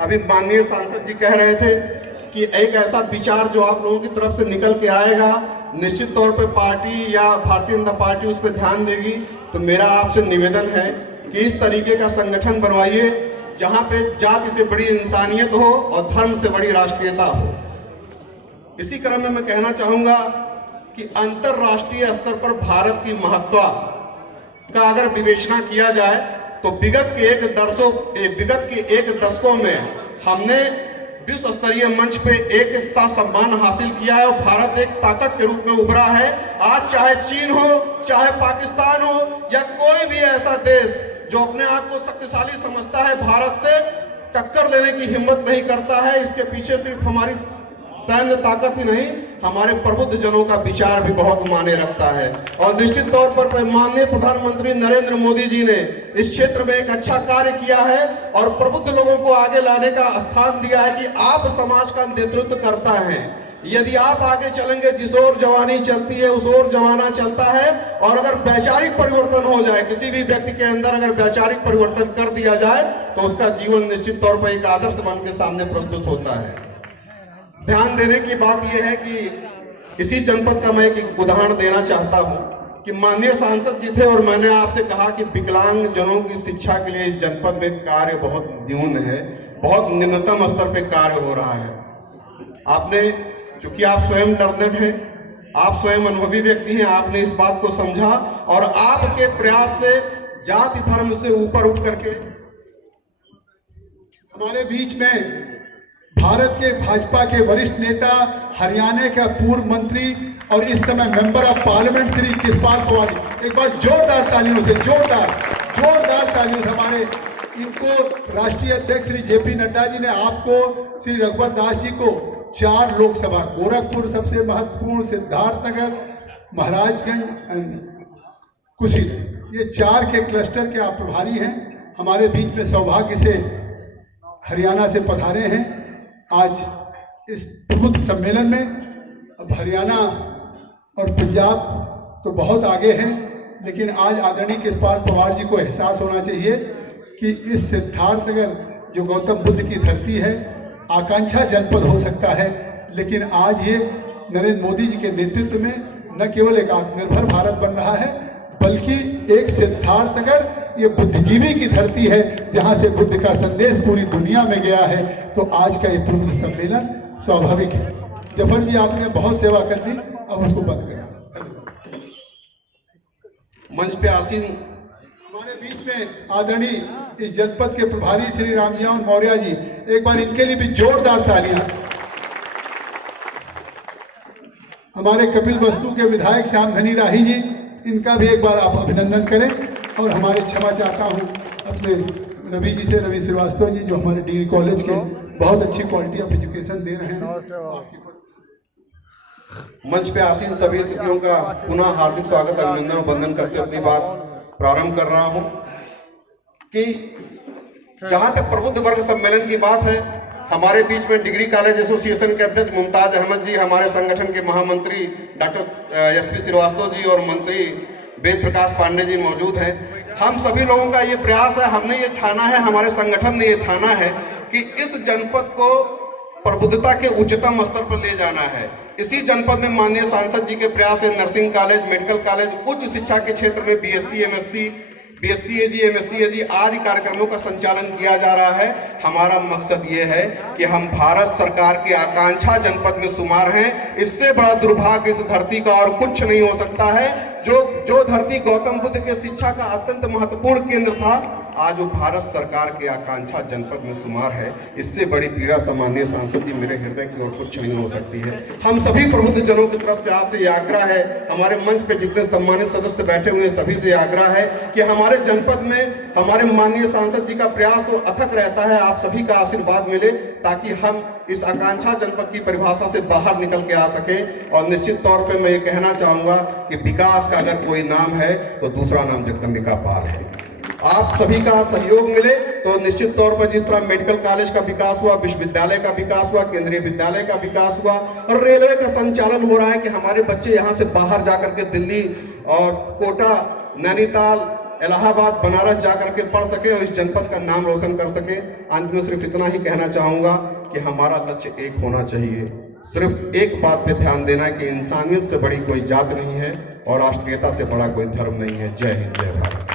अभी माननीय सांसद जी कह रहे थे कि एक ऐसा विचार जो आप लोगों की तरफ से निकल के आएगा, निश्चित तौर पे पार्टी या भारतीय जनता पार्टी उस पर ध्यान देगी। तो मेरा आपसे निवेदन है कि इस तरीके का संगठन बनवाइए जहां पे जाति से बड़ी इंसानियत हो और धर्म से बड़ी राष्ट्रीयता हो। इसी क्रम में मैं कहना चाहूंगा कि अंतरराष्ट्रीय स्तर पर भारत की महत्ता का अगर विवेचना किया जाए तो विगत के एक दशकों में हमने विश्व स्तरीय मंच पे एक सा सम्मान हासिल किया है और भारत एक ताकत के रूप में उभरा है। आज चाहे चीन हो, चाहे पाकिस्तान हो या कोई भी ऐसा देश जो अपने आप को शक्तिशाली समझता है, भारत से टक्कर देने की हिम्मत नहीं करता है। इसके पीछे सिर्फ हमारी सैन्य ताकत ही नहीं, हमारे प्रबुद्ध जनों का विचार भी बहुत मायने रखता है। और निश्चित तौर पर माननीय प्रधानमंत्री नरेंद्र मोदी जी ने इस क्षेत्र में एक अच्छा कार्य किया है और प्रबुद्ध लोगों को आगे लाने का स्थान दिया है कि आप समाज का नेतृत्व करता है। यदि आप आगे चलेंगे, जिस ओर जवानी चलती है उस ओर जमाना चलता है। और अगर वैचारिक परिवर्तन हो जाए, किसी भी व्यक्ति के अंदर अगर वैचारिक परिवर्तन कर दिया जाए तो उसका जीवन निश्चित तौर पर एक आदर्श बन के सामने प्रस्तुत होता है। ध्यान देने की बात यह है कि इसी जनपद का मैं एक उदाहरण देना चाहता हूं कि माननीय सांसद जी थे और मैंने आपसे कहा कि विकलांग जनों की शिक्षा के लिए इस जनपद में कार्य बहुत न्यून है, बहुत निम्नतम स्तर पे कार्य हो रहा है। आपने, चूंकि आप स्वयं लर्नर हैं, आप स्वयं अनुभवी व्यक्ति हैं, आपने इस बात को समझा और आपके प्रयास से जाति धर्म से ऊपर उठ करके हमारे बीच में भारत के भाजपा के वरिष्ठ नेता, हरियाणा का पूर्व मंत्री और इस समय member of parliament Shri Krishnapal Pawar, एक बार जोरदार तालियों से हमारे इनको राष्ट्रीय अध्यक्ष श्री जेपी नड्डा जी ने आपको, श्री रघुवर दास जी को 4 लोकसभा, गोरखपुर सबसे महत्वपूर्ण, सिद्धार्थनगर, महाराजगंज, कुशीनगर, ये 4 के क्लस्टर के आप प्रभारी हैं। हमारे बीच में सौभाग्य से हरियाणा से पधारे हैं। आज इस प्रमुख सम्मेलन में अब हरियाणा और पंजाब तो बहुत आगे हैं, लेकिन आज आदरणीय कृष्णपाल पवार जी को एहसास होना चाहिए कि इस सिद्धार्थनगर जो गौतम बुद्ध की धरती है, आकांक्षा जनपद हो सकता है, लेकिन आज ये नरेंद्र मोदी जी के नेतृत्व में न केवल एक आत्मनिर्भर भारत बन रहा है, बल्कि एक सिद्धार्थनगर ये बुद्धिजीवी की धरती है जहां से बुद्ध का संदेश पूरी दुनिया में गया है। तो आज का ये प्रमुख सम्मेलन स्वाभाविक है। जफर जी, आपने बहुत सेवा कर ली, अब उसको बंद करें। मंच पे आसीन हमारे बीच में आदरणीय इस जनपद के प्रभारी श्री रामजीवन मौर्य जी, एक बार इनके लिए भी जोरदार तालियां। हमारे कपिल वस्तु के विधायक श्याम धनी राही जी, इनका भी एक बार आप अभिनंदन करें। और हमारे क्षमा चाहता हूं अपने रवि जी से, रवि श्रीवास्तव जी, जो हमारे डिग्री कॉलेज के बहुत अच्छी क्वालिटी ऑफ एजुकेशन दे रहे हैं। मंच पे आसीन सभी अतिथियों का पुनः हार्दिक स्वागत, अभिनंदन और वंदन करके अपनी बात प्रारंभ कर रहा हूं कि जहां तक प्रबुद्ध वर्ग सम्मेलन की बात है, हमारे बीच में डिग्री कॉलेज एसोसिएशन के अध्यक्ष मुमताज अहमद जी, हमारे संगठन के महामंत्री डॉक्टर एसपी श्रीवास्तव जी और मंत्री वेद प्रकाश पांडे जी मौजूद हैं। हम सभी लोगों का ये प्रयास है, हमने ये ठाना है, हमारे संगठन ने ये ठाना है कि इस जनपद को प्रबुद्धता के उच्चतम स्तर पर ले जाना है। इसी जनपद में माननीय सांसद जी के प्रयास है नर्सिंग कॉलेज, मेडिकल कॉलेज, उच्च शिक्षा के क्षेत्र में बीएससी एमएससी, बीएससी एजी, एमएससी एजी आदि कार्यक्रमों का संचालन किया जा रहा है। हमारा मकसद ये है कि हम भारत सरकार की आकांक्षा जनपद में शुमार हैं। इससे बड़ा दुर्भाग्य इस धरती का और कुछ नहीं हो सकता है। जो धरती गौतम बुद्ध के शिक्षा का अत्यंत महत्वपूर्ण केंद्र था, आज वो भारत सरकार के आकांक्षा जनपद में शुमार है। इससे बड़ी पीड़ा सामान्य सांसद जी मेरे हृदय की ओर कुछ नहीं हो सकती है। हम सभी प्रबुद्ध जनों की तरफ से आपसे ये आग्रह है, हमारे मंच पे जितने सम्मानित सदस्य बैठे हुए सभी से आग्रह है कि हमारे जनपद में हमारे माननीय सांसद जी का प्रयास तो अथक रहता है, आप सभी का आशीर्वाद मिले ताकि हम इस आकांक्षा जनपद की परिभाषा से बाहर निकल के आ सके। और निश्चित तौर पे मैं ये कहना चाहूंगा कि विकास का अगर कोई नाम है तो दूसरा नाम जगदम्बिका पाल है। आप सभी का सहयोग मिले तो निश्चित तौर पर जिस तरह मेडिकल कॉलेज का विकास हुआ, विश्वविद्यालय का विकास हुआ, केंद्रीय विद्यालय का विकास हुआ और रेलवे का संचालन हो रहा है कि हमारे बच्चे यहाँ से बाहर जाकर के दिल्ली और कोटा, नैनीताल इलाहाबाद, बनारस जाकर के पढ़ सके और इस जनपद का नाम रोशन कर सके। अंत में सिर्फ इतना ही कहना चाहूँगा कि हमारा लक्ष्य एक होना चाहिए। सिर्फ एक बात पे ध्यान देना है कि इंसानियत से बड़ी कोई जात नहीं है और राष्ट्रीयता से बड़ा कोई धर्म नहीं है। जय हिंद, जय भारत।